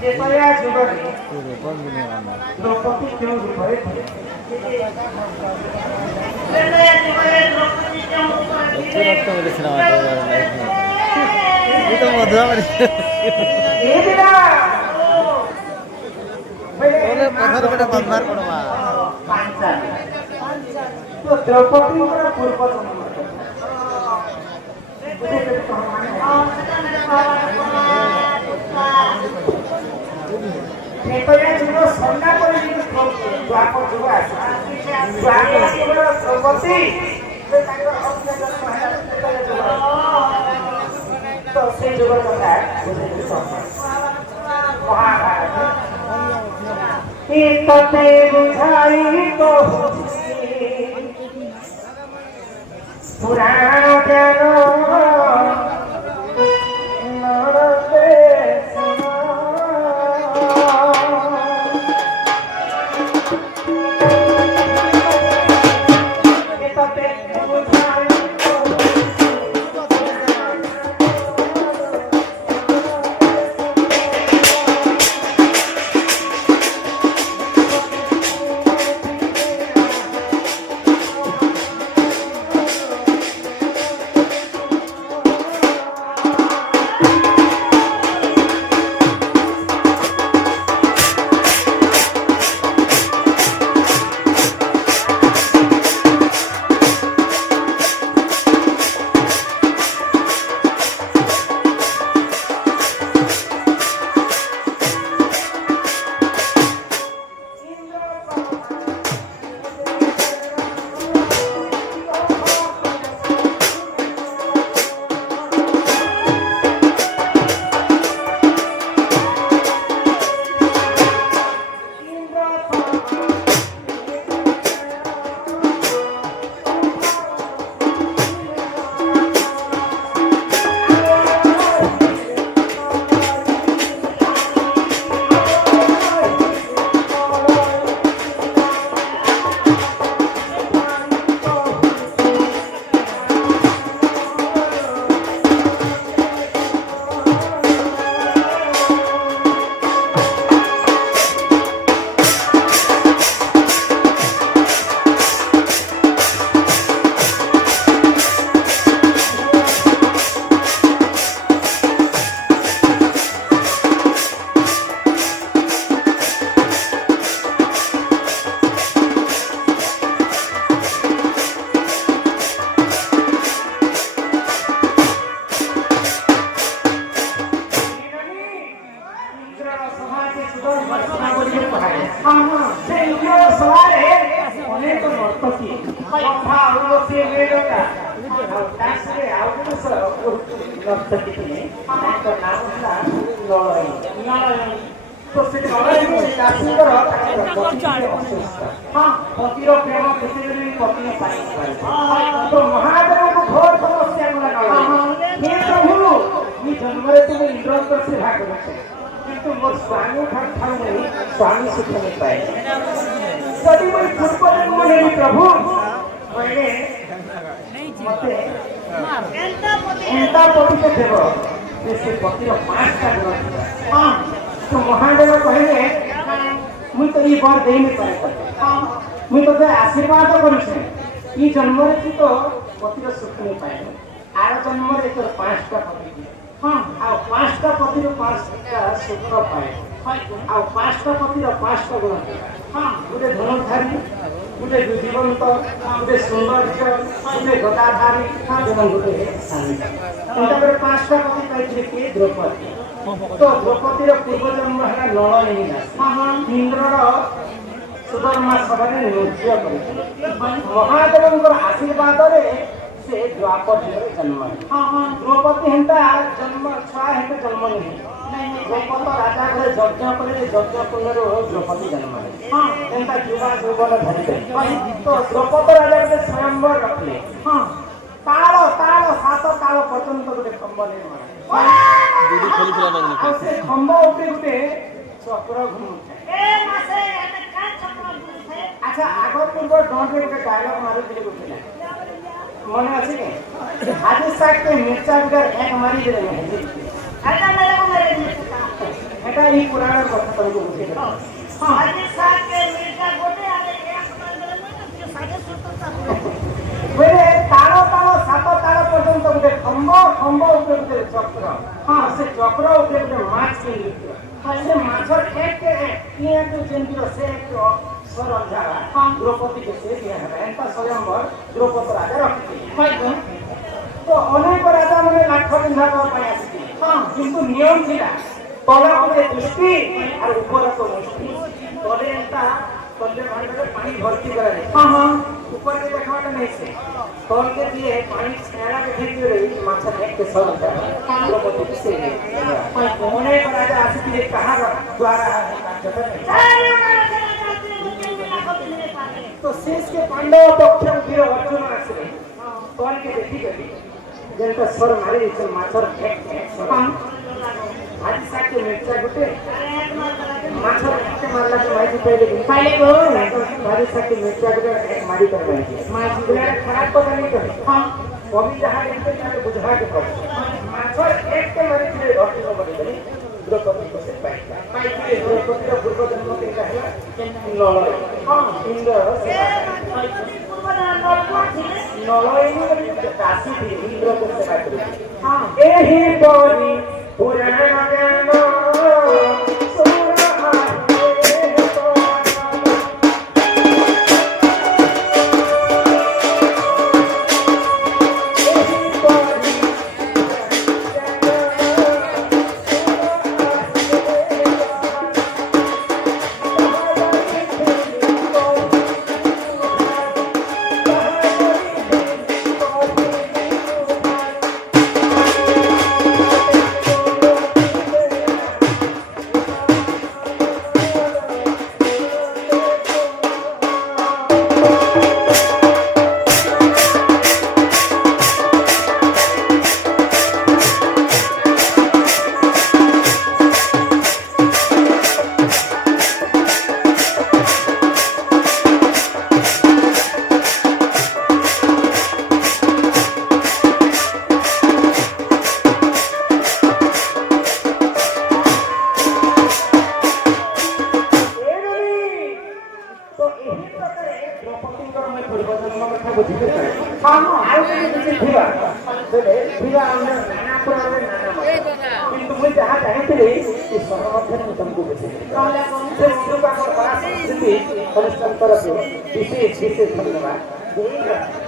ଯେତୟା ଯୁଗରେ ଦ୍ରୌପଦୀ କେଉଁ ରୂପରେ ଥିଲେ? ଦ୍ରୌପଦୀଙ୍କର ପୂର୍ବ ଯୁଗ ସରିଲା ପରେ ଦ୍ୱାପର ଯୁଗ ଆସିଲା। ଦ୍ୱାପର ଯୁଗର ଦ୍ରୌପଦୀ ତ ସେଇ ଯୁଗର କଥା ମହାଭାରତ ତତେ ବୁଝାଇ ପୁରାଣ ଜ୍ଞାନ जन्मरे तुम इंद्र से भाग किंतु मोर स्वामी स्वामी सुख नहीं पाए यदि मैं पूर्व जन्म नहीं प्रभु मैंने मते एंता पति को देव से पतिर पांचटा गुण हां तो महादेव कहले मुई तो ये बर देई नहीं पाए मुई तो आशीर्वाद करूछे ई जन्म रे तू तो पतिर सुख नहीं पाए आर जन्म रे तोर पांचटा पति हाँ आ पांचटा पतिर पांचटा सुख पाए आ पांचटा पतिर पांचटा गुण हाँ गोटे धनुर्धारी गोटे जीवंत गोटे सौंदर्य गोटे गदाधारी एवं गोटे शांति पांचटा पति पाई किए द्रौपदी तो द्रौपदीर पूर्वजन्म है नल इंद्र सुधर्मा सभा नृत्य महादेव आशीर्वाद से द्वापर जन्म द्रौपदी हेन्ता जन्म छुआ हेन्ता जन्म नहीं द्रौपद राजा घरे यज्ञ करे यज्ञ कुंड द्रौपदी जन्म हेन्ता युवा यौवन धरिले तो द्रौपद राजा के स्वयंवर रखले ताल ताल सात ताल पर्यंत गोटे खम्ब निर्माण से खम्ब उपरे गोटे चक्र घुमुଥାଏ अच्छा आग पूर्व डॉट गोटे डायलॉग मारुଥିଲେ गोटे मन अच्छे के हाजी साहब के मिर्चा बिगर एक मारी दे रहे हैं एटा এই পুরাণের কথা তোমাকে বুঝিয়ে দেব। বলে তাଳ ତାଳ ସାତ ତାଳ ପର୍ଯ୍ୟନ୍ତ ଗୋଟେ ଖମ୍ବ ଖମ୍ବ ଉପରେ ଗୋଟେ ଚକ୍ର ସେ ଚକ୍ର ଉପରେ ଗୋଟେ ମାଛ ସେ ମାଛର ଏକ ଯେମିତି ସେ ସରଞ୍ଜାବା ଦ୍ରୌପଦୀକୁ ସେ ଦିଆହେଲା ଏନ୍ତା ସ୍ୱୟଂବର ଦ୍ରୌପଦୀ ରାଜା ରଖିଥିଲେ ତ ଅନେକ ରାଜା ମାନେ ଲାଠ ପିନ୍ଧା ପାଇଁ ଆସିଥିଲେ କିନ୍ତୁ ନିୟମ ଥିଲା ତଳ ଗୋଟେ ଦୃଷ୍ଟି ଆଉ ଉପରକୁ ମୁଷ୍ଟି ତଳେ ଏନ୍ତା ତଳେ ପାଣି ଭର୍ତ୍ତି କରାଯାଏ ऊपर के देखवाटा नहीं से तौल के दिए पानी छेड़ा के फेंक दे रही माछा एक के सर जाता द्रौपदी से होने पर राजा आसित कहा द्वारा तो शेष के पांडव पक्ष वीर अर्जुन आसरे तौल के देखी गई जनता सर मारी चल माछर एक आज साके मिर्चा गुटे माछर के मारला के माइती पहले को भारी साके मिर्चा गुटे एक मारी कर माइती माछ गुला खराब पता नहीं करे कभी जहां इनके जाके बुझा के पड़ माछर एक के मारी थे रोटी को बड़ी बड़ी द्रौपदी को से पाइला द्रौपदी का पूर्व जन्म के कहला लड़ाई इंद्र नलय में काशी थी इंद्र को सेवा करी एही बोली पुराण ज्ञान विशेष धन्यवाद।